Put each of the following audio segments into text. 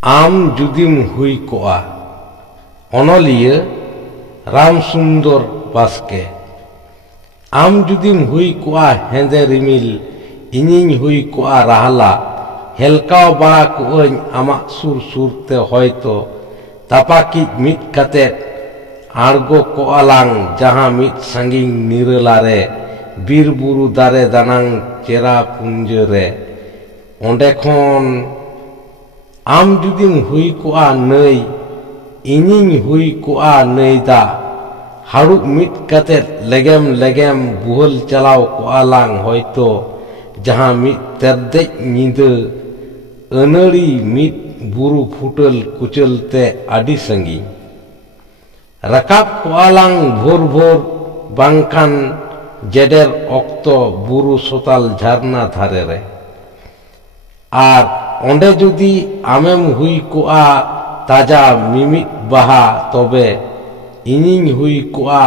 आम जुदीम हुई कोआ अनलिया रामसुंदर बास्के। आम जुदीम हुई कोआ हेंदे रिमिल इनिं हुई कोआ राहला हेलकाव बाड़ा कोअኝ आमाग सुर सुरते होयतो तापाकी मिट काते आड़गो कोआलांग जहां मिट सांगिंग निरालारे बीर बुरु दारे दानांग चेरा पुंजरे ओंडे खन आम जुदीम हुई कोआ नई इनिं हुई कोआ नई दा हाड़ुक मिट काते लेगेम लेगेम बुहल चलाव कोआलांग होयतो जहां मिट तेरदेज निंदा अनड़ी मिट बुरु फुटल कुचलते आदि संगी रकाब कोआलांग भोर भोर बांखान जेडेर ऑक्तो बुरु सोताल झरना धारे रे आर ओंडे जुदी आमेम हुई कोआ ताजा मिमिट बाहा तबे इनिं हुई कोआ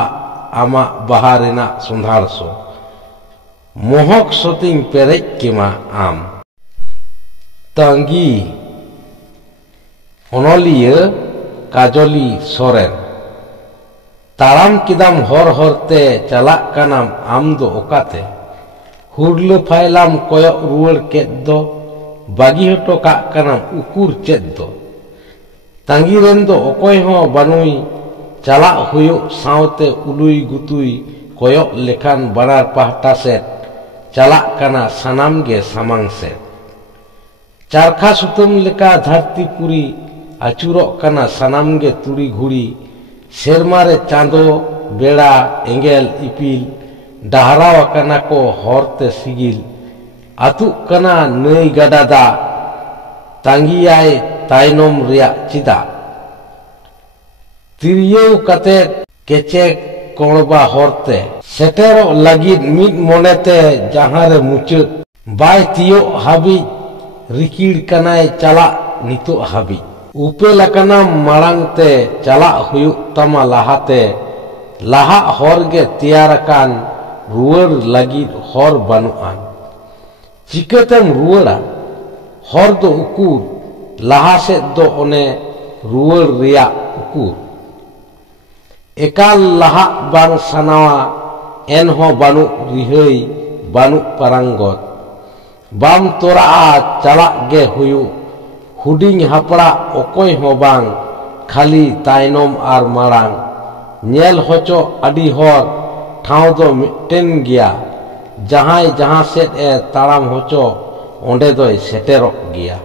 आमा बाहा रेना संधारसो मोहक सतिंग पेरेज केमा आम तांगी अनलिया काजली सोरेन। ताराम किदाम हर हरते चला कानाम आम दो ओकाते हुरले फाइलाम कोयक रुवर केद दो बागी हटो का कानाम उकुर चेद दो तांगी रेन दो ओकोय हो बानुई चला हुयो सावते उलुई गुतुई कोयक लेखान बानार पाहटा सेट चला काना सानाम गे सामांग सेट चारखा सुतम लेका धरती पुरी आचुरो काना सानाम गे तुड़ी घुड़ी सेरमारे चांदो बेड़ा एंगेल इपिल डहराव काना को हरते सिगिल आतु काना नई गाडा दा तांगियाय तायनम रिया चिदा तिरियो काते केचे कोणबा हरते सेटेरो लागिद मिद मोनेते जहारे मुचुत बाय तियो हाबी रिकिड़ कनाय चला नितो हाबी उपेल अकाना माड़ांगते चला हुयुक तमा लाहाते लाहा हरगे तियारकान रुवर लागिद हर बानुआन चिकातेम रुवरा हर दो उकुर लाहा सेद दो ओने रुवर रिया उकुर एकाल लाहा बांग सानावा एनहो बानु रिहई बानु पारांगत बाम तोरा चला गे हुयु हुडिंग हापड़ा ओकोय हो बांग खाली तायनम आर माड़ांग नेल होचो आदि हर ठाव दो मिटेन गिया जहां जहां सेट ए ताराम होचो ओंडे दोय सेटेरोक गिया।